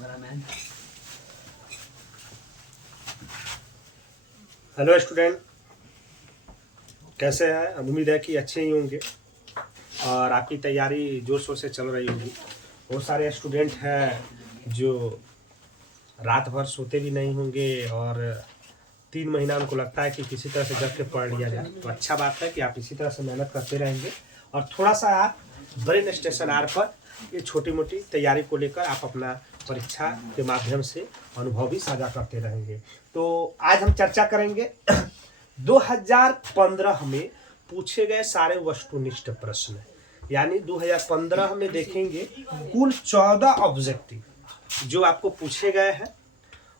Hello student, कैसे हैं? उम्मीद है कि अच्छे ही होंगे और आपकी तैयारी जोर शोर से चल रही होगी। बहुत सारे स्टूडेंट हैं जो रात भर सोते भी नहीं होंगे और 3 महीना उनको लगता है कि किसी तरह से जग के पढ़ लिया जाए। तो अच्छा बात है कि आप इसी तरह से मेहनत करते रहेंगे और थोड़ा सा आप ब्रेन स्टेशनर पर ये छोटी मोटी तैयारी को लेकर आप अपना परीक्षा के माध्यम से अनुभव भी साझा करते रहेंगे। तो आज हम चर्चा करेंगे 2015 में पूछे गए सारे वस्तुनिष्ठ प्रश्न, यानी 2015 में देखेंगे कुल 14 ऑब्जेक्टिव जो आपको पूछे गए हैं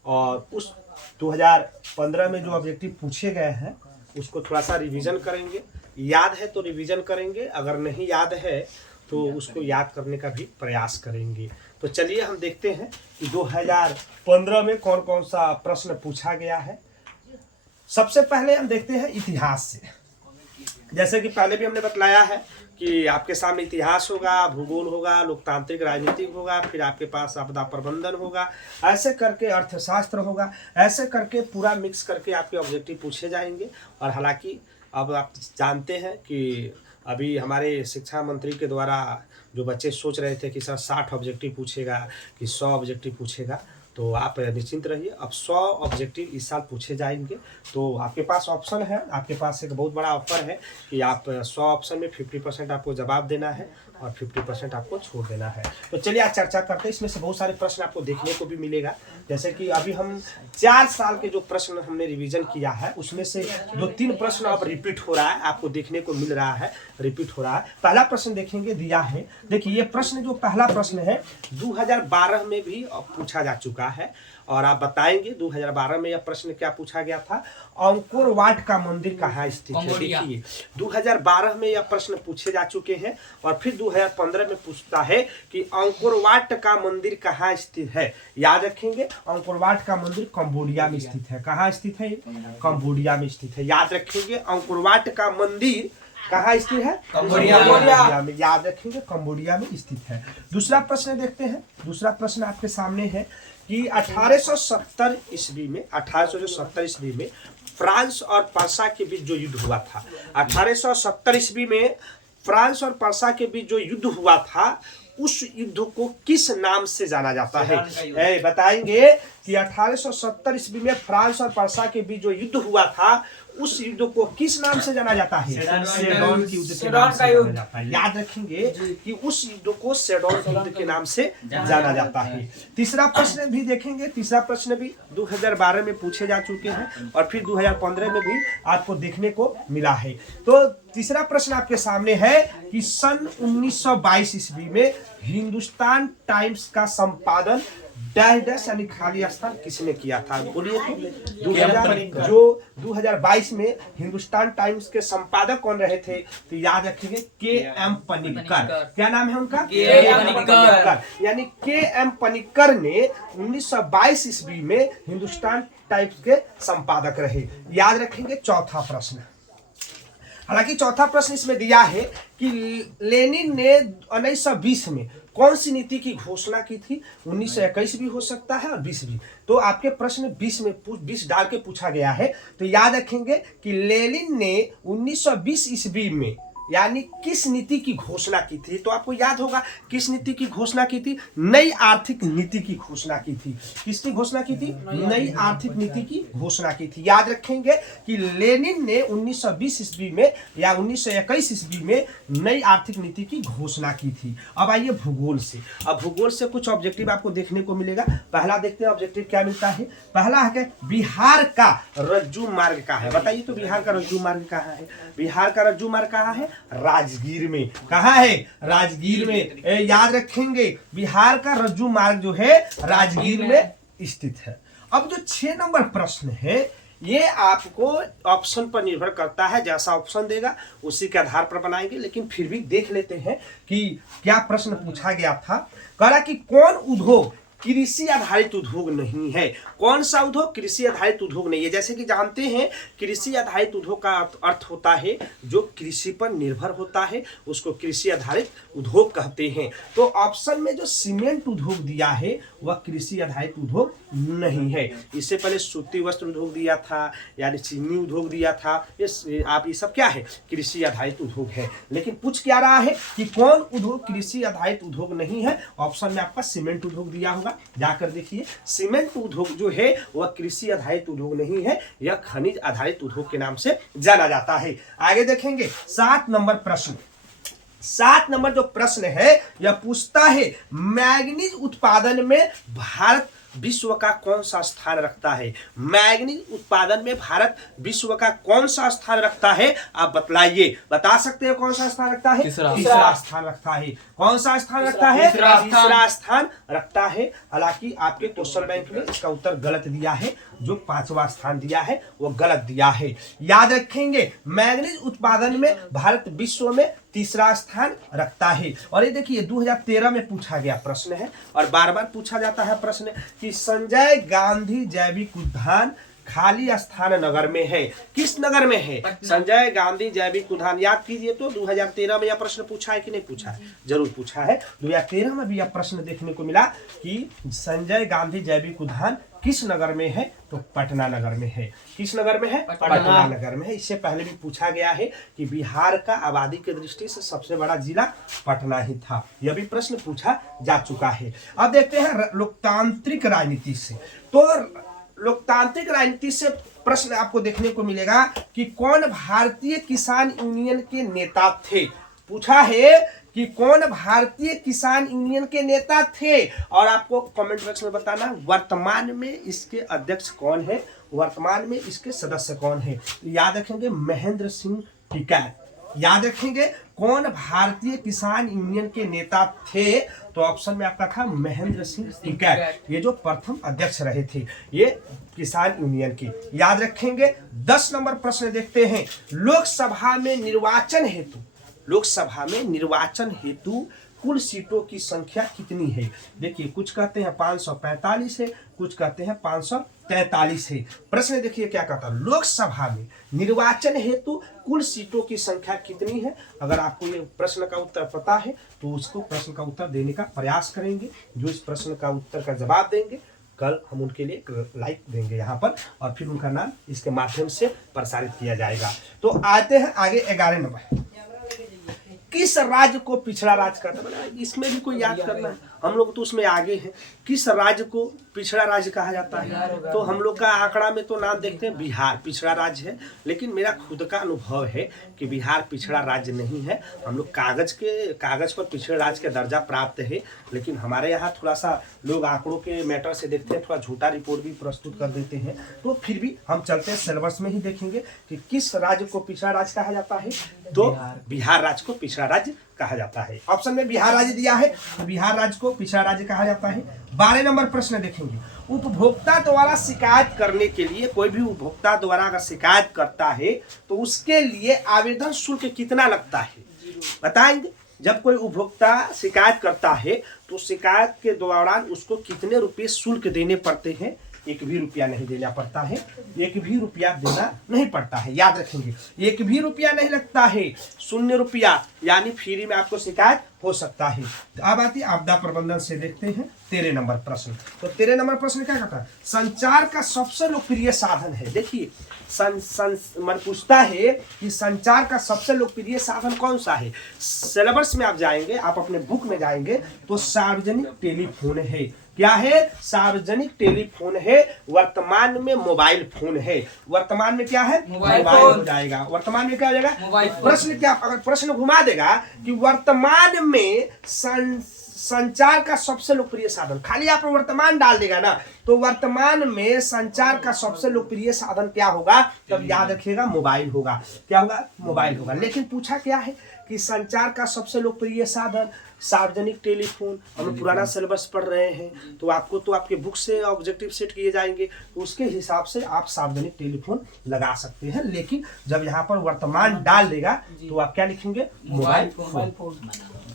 और उस 2015 में जो ऑब्जेक्टिव पूछे गए हैं उसको थोड़ा सा रिवीजन करेंगे। याद है तो रिवीजन करेंगे, अगर नहीं याद है तो उसको याद करने का भी प्रयास करेंगे। तो चलिए हम देखते हैं कि 2015 में कौन कौन सा प्रश्न पूछा गया है। सबसे पहले हम देखते हैं इतिहास से। जैसे कि पहले भी हमने बतलाया है कि आपके सामने इतिहास होगा, भूगोल होगा, लोकतांत्रिक राजनीतिक होगा, फिर आपके पास आपदा प्रबंधन होगा, ऐसे करके अर्थशास्त्र होगा, ऐसे करके पूरा मिक्स करके आपके ऑब्जेक्टिव पूछे जाएंगे। और हालांकि अब आप जानते हैं कि अभी हमारे शिक्षा मंत्री के द्वारा जो बच्चे सोच रहे थे कि सर 60 ऑब्जेक्टिव पूछेगा कि 100 ऑब्जेक्टिव पूछेगा, तो आप निश्चिंत रहिए, अब 100 ऑब्जेक्टिव इस साल पूछे जाएंगे। तो आपके पास ऑप्शन है, आपके पास एक बहुत बड़ा ऑफर है कि आप 100 ऑप्शन में 50% आपको जवाब देना है और 50% आपको छोड़ देना है। तो चलिए आज चर्चा करते हैं। इसमें से बहुत सारे प्रश्न आपको देखने को भी मिलेगा। जैसे कि अभी हम 4 साल के जो प्रश्न हमने रिवीजन किया है उसमें से 2-3 प्रश्न अब रिपीट हो रहा है, आपको देखने को मिल रहा है, रिपीट हो रहा है। पहला प्रश्न देखेंगे, दिया है, देखिए ये प्रश्न जो पहला प्रश्न है 2012 में भी पूछा जा चुका है और आप बताएंगे 2012 में यह प्रश्न क्या पूछा गया था। अंकोर वाट का मंदिर कहाँ स्थित है? देखिए 2012 में यह प्रश्न पूछे जा चुके हैं और फिर 2015 में पूछता है कि अंकोर वाट का मंदिर कहाँ स्थित है। याद रखेंगे अंकोर वाट का मंदिर कंबोडिया में स्थित है। कहाँ स्थित है? कंबोडिया में स्थित है। याद रखेंगे अंकोर वाट का मंदिर कहाँ स्थित है? कंबोडिया में। याद रखेंगे कंबोडिया में स्थित है। दूसरा प्रश्न देखते हैं। दूसरा प्रश्न आपके सामने है कि 1870 ईस्वी में फ्रांस और पर्सा के बीच जो युद्ध हुआ था, 1870 ईस्वी में फ्रांस और पर्सा के बीच जो युद्ध हुआ था उस युद्ध को किस नाम से जाना जाता है? बताएंगे कि 1870 ईस्वी में फ्रांस और पर्सा के बीच जो युद्ध हुआ था उस युद्ध को किस नाम से जाना जाता है? सेडोन के युद्ध के नाम से जाना जाता है। याद रखेंगे कि उस युद्ध को सेडोन युद्ध के नाम से जाना जाता है। तीसरा प्रश्न भी देखेंगे। तीसरा प्रश्न भी 2012 में पूछे जा चुके हैं और फिर 2015 में भी आपको देखने को मिला है। तो तीसरा प्रश्न आपके सामने है कि सन 1922 ईस्वी में हिंदुस्तान टाइम्स का संपादन डैश डैश यानी खाली स्थान किसने किया था? बोलिए तो। जो 2022 में हिंदुस्तान टाइम्स के संपादक कौन रहे थे? तो याद रखिए के.एम. पनिक्कर। क्या नाम है उनका? के.एम. पनिक्कर। यानी के.एम. पनिक्कर ने 1922 ईस्वी में हिंदुस्तान टाइम्स के संपादक रहे। याद रखेंगे। चौथा प्रश्न, हालांकि चौथा प्रश्न इसमें दिया है कि लेनिन ने 1920 में कौन सी नीति की घोषणा की थी? 1921 भी हो सकता है और 20 भी। तो आपके प्रश्न 20 डाल के पूछा गया है। तो याद रखेंगे कि लेनिन ने 1920 ईस्वी में यानी किस नीति की घोषणा की थी? तो आपको याद होगा किस नीति की घोषणा की थी? नई आर्थिक नीति की घोषणा की थी। किसकी घोषणा की थी? नई आर्थिक नीति की घोषणा की थी। याद रखेंगे कि लेनिन ने 1920 ईस्वी में या 1921 ईस्वी में नई आर्थिक नीति की घोषणा की थी। अब आइए भूगोल से। अब भूगोल से कुछ ऑब्जेक्टिव आपको देखने को मिलेगा। पहला देखते हैं ऑब्जेक्टिव क्या मिलता है। पहला है कि बिहार का रज्जू मार्ग कहाँ है? बताइए तो बिहार का रज्जू मार्ग कहाँ है? बिहार का रज्जू मार्ग कहाँ है? राजगीर में। कहाँ है? राजगीर में। याद रखेंगे बिहार का रज्जू मार्ग जो है राजगीर में स्थित है। अब जो 6 नंबर प्रश्न है ये आपको ऑप्शन पर निर्भर करता है, जैसा ऑप्शन देगा उसी के आधार पर बनाएंगे, लेकिन फिर भी देख लेते हैं कि क्या प्रश्न पूछा गया था। कहा कि कौन उद्योग कृषि आधारित उद्योग नहीं है। कौन सा उद्योग? कृषि आधारित उद्योग नहीं है। जैसे कि जानते हैं कृषि आधारित उद्योग का अर्थ होता है जो कृषि पर निर्भर होता है, उसको कृषि आधारित उद्योग कहते हैं। तो ऑप्शन में जो सीमेंट उद्योग दिया है वह कृषि आधारित उद्योग नहीं है। इससे पहले सूती वस्त्र उद्योग दिया था, यानी चीनी उद्योग दिया था। आप ये सब क्या है? कृषि आधारित उद्योग है। लेकिन पूछ क्या रहा है कि कौन उद्योग कृषि आधारित उद्योग नहीं है? ऑप्शन में आपका सीमेंट उद्योग दिया होगा, जाकर देखिए। सीमेंट उद्योग जो है वह कृषि आधारित उद्योग नहीं है, यह खनिज आधारित उद्योग के नाम से जाना जाता है। आगे देखेंगे 7 नंबर प्रश्न। 7 नंबर जो प्रश्न है यह पूछता है मैंगनीज उत्पादन में भारत विश्व का कौन सा स्थान रखता है? मैंगनीज उत्पादन में भारत विश्व का कौन सा स्थान रखता है? आप बतलाइए। बता सकते हैं कौन सा स्थान रखता है? तीसरा स्थान रखता है। कौन सा स्थान रखता है? तीसरा स्थान रखता है। हालांकि आपके क्वेश्चन बैंक में इसका उत्तर गलत दिया है, जो 5वां स्थान दिया है वो गलत दिया है। याद रखेंगे मैंगनीज उत्पादन में भारत विश्व में तीसरा स्थान रखता है। और ये देखिए 2013 में पूछा गया प्रश्न है और बार बार पूछा जाता है प्रश्न कि संजय गांधी जैविक उद्यान खाली स्थान नगर में है। किस नगर में है? संजय गांधी जैविक उद्यान। याद कीजिए तो 2013 में यह प्रश्न पूछा है कि नहीं पूछा है? जरूर पूछा है। 2013 में भी यह प्रश्न देखने को मिला कि संजय गांधी जैविक उद्यान किस नगर में है? तो पटना नगर में है। किस नगर में है? पटना नगर में है। इससे पहले भी पूछा गया है कि बिहार का आबादी की दृष्टि से सबसे बड़ा जिला पटना ही था। यह भी प्रश्न पूछा जा चुका है। अब देखते हैं लोकतांत्रिक राजनीति से। तो लोकतांत्रिक राजनीति से प्रश्न आपको देखने को मिलेगा कि कौन भारतीय किसान यूनियन के नेता थे? पूछा है कि कौन भारतीय किसान यूनियन के नेता थे, और आपको कमेंट बॉक्स में बताना वर्तमान में इसके अध्यक्ष कौन है, वर्तमान में इसके सदस्य कौन है। याद रखेंगे महेंद्र सिंह टिकैत। याद रखेंगे कौन भारतीय किसान यूनियन के नेता थे? तो ऑप्शन में आपका था महेंद्र सिंह टिकैत। ये जो प्रथम अध्यक्ष रहे थे ये किसान यूनियन के। याद रखेंगे 10 नंबर प्रश्न देखते हैं। लोकसभा में निर्वाचन हेतु कुल सीटों की संख्या कितनी है? देखिए कुछ कहते हैं 545 है, कुछ कहते हैं 543 है। प्रश्न देखिए क्या कहता है, लोकसभा में निर्वाचन हेतु कुल सीटों की संख्या कितनी है? अगर आपको ये प्रश्न का उत्तर पता है तो उसको प्रश्न का उत्तर देने का प्रयास करेंगे। जो इस प्रश्न का उत्तर का जवाब देंगे कल हम उनके लिए एक लाइक देंगे यहाँ पर, और फिर उनका नाम इसके माध्यम से प्रसारित किया जाएगा। तो आते हैं आगे 11 नंबर। किस राज्य को पिछड़ा राज्य कहते हैं? इसमें भी कोई याद करना है, हम लोग तो उसमें आगे हैं। किस राज्य को पिछड़ा राज्य कहा जाता है? तो हम लोग का आंकड़ा में तो नाम देखते हैं बिहार पिछड़ा राज्य है, लेकिन मेरा खुद का अनुभव है कि बिहार पिछड़ा राज्य नहीं है। हम लोग कागज पर पिछड़े राज्य का दर्जा प्राप्त है, लेकिन हमारे यहाँ थोड़ा सा लोग आंकड़ों के मैटर से देखते हैं, थोड़ा झूठा रिपोर्ट भी प्रस्तुत कर देते हैं। तो फिर भी हम चलते हैं सिलेबस में ही देखेंगे कि किस राज्य को पिछड़ा राज्य कहा जाता है। तो बिहार राज्य को पिछड़ा राज्य कहा जाता है। ऑप्शन में बिहार राज्य दिया है, तो बिहार राज्य को पिछड़ा राज्य कहा जाता है। 12 नंबर प्रश्न देखेंगे। उपभोक्ता द्वारा शिकायत करने के लिए, कोई भी उपभोक्ता द्वारा अगर शिकायत करता है तो उसके लिए आवेदन शुल्क कितना लगता है? बताएंगे। जब कोई उपभोक्ता शिकायत करता है तो शिकायत के दौरान उसको कितने रुपए शुल्क देने पड़ते हैं? 1 भी रुपया नहीं देना पड़ता है, 1 भी रुपया देना नहीं पड़ता है। याद रखेंगे 1 भी रुपया नहीं लगता है, 0 रुपया, यानी फ्री में आपको शिकायत हो सकता है। तो अब आती है आपदा प्रबंधन से देखते हैं 13 नंबर प्रश्न। तो 13 नंबर प्रश्न क्या कहता है? संचार का सबसे लोकप्रिय साधन है। देखिए मन पूछता है कि संचार का सबसे लोकप्रिय साधन कौन सा है? सिलेबस में आप जाएंगे, आप अपने बुक में जाएंगे तो सार्वजनिक टेलीफोन है। क्या है? सार्वजनिक टेलीफोन है। वर्तमान में मोबाइल फोन है। वर्तमान में क्या है? मोबाइल हो जाएगा। वर्तमान में क्या हो जाएगा? प्रश्न क्या, अगर प्रश्न घुमा देगा कि वर्तमान में संचार का सबसे लोकप्रिय साधन, खाली आप वर्तमान डाल देगा ना, तो वर्तमान में संचार का सबसे लोकप्रिय साधन क्या होगा? तब याद रखिएगा मोबाइल होगा। क्या होगा? मोबाइल होगा। लेकिन पूछा क्या है कि संचार का सबसे लोकप्रिय साधन सार्वजनिक टेलीफोन। हम पुराना सिलेबस पढ़ रहे हैं तो आपको तो आपके बुक से ऑब्जेक्टिव सेट किए जाएंगे, तो उसके हिसाब से आप सार्वजनिक टेलीफोन लगा सकते हैं। लेकिन जब यहाँ पर वर्तमान डाल देगा तो आप क्या लिखेंगे? Mobile phone.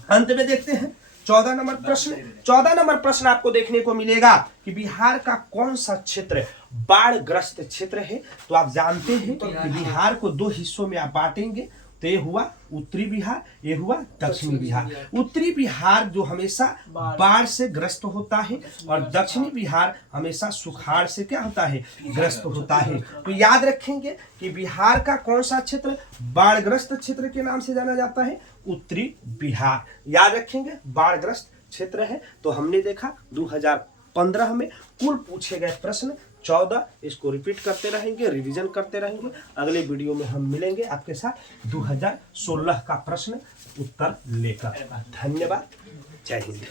अंत में देखते हैं 14 नंबर प्रश्न, 14 नंबर प्रश्न आपको देखने को मिलेगा कि बिहार का कौन सा क्षेत्र बाढ़ ग्रस्त क्षेत्र है। तो आप जानते हैं कि बिहार को दो हिस्सों में आप बांटेंगे, तो ये हुआ उत्तरी बिहार, ये हुआ दक्षिणी बिहार। उत्तरी बिहार जो हमेशा बाढ़ से ग्रस्त होता है और दक्षिणी बिहार हमेशा सुखाड़ से क्या होता है, ग्रस्त होता है। तो याद रखेंगे कि बिहार का कौन सा क्षेत्र बाढ़ग्रस्त क्षेत्र के नाम से जाना जाता है, उत्तरी बिहार। याद रखेंगे बाढ़ग्रस्त क्षेत्र है। तो हमने देखा 2015 में कुल पूछे गए प्रश्न 14, इसको रिपीट करते रहेंगे, रिवीजन करते रहेंगे। अगले वीडियो में हम मिलेंगे आपके साथ 2016 का प्रश्न उत्तर लेकर। धन्यवाद, जय हिंद।